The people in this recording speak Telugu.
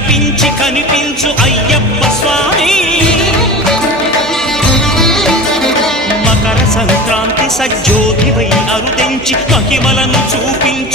నడిపించి కనిపించు అయ్యప్ప స్వామి. మకర సంక్రాంతి సజ్జోతివై అరుదెంచి మహిమలను చూపించు